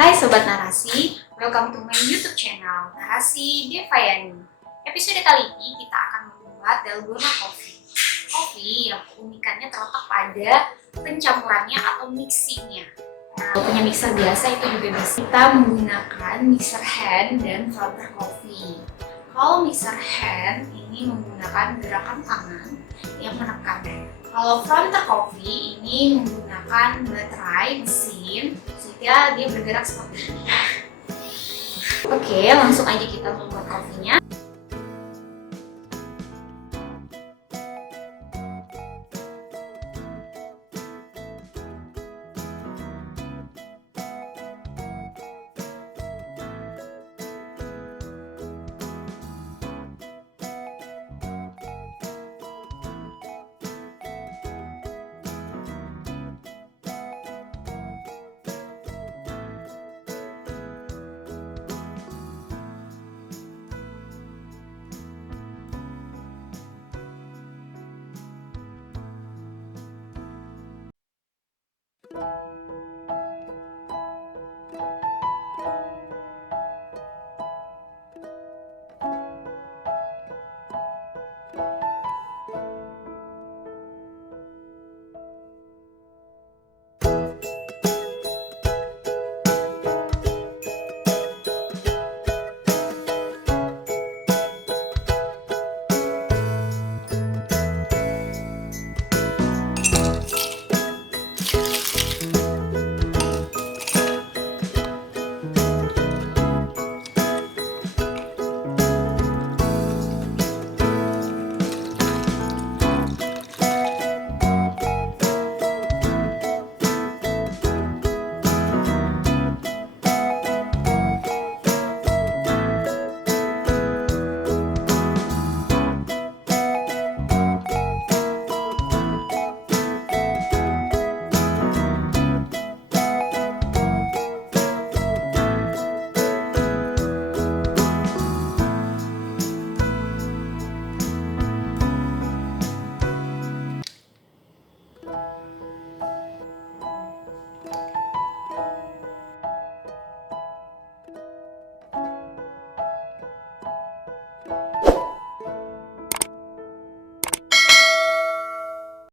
Hai Sobat Narasi, welcome to my YouTube channel, Narasi Devayani. Episode kali ini kita akan membuat Dalgona Coffee. Coffee yang keunikannya terletak pada pencampurannya atau mixingnya. Kalau punya mixer biasa itu juga bisa. Kita menggunakan mixer hand dan filter coffee. Kalau mixer hand ini menggunakan gerakan tangan yang menekan. Kalau filter coffee ini menggunakan baterai mesin sehingga dia bergerak seperti ini. Oke, langsung aja kita membuat kopinya.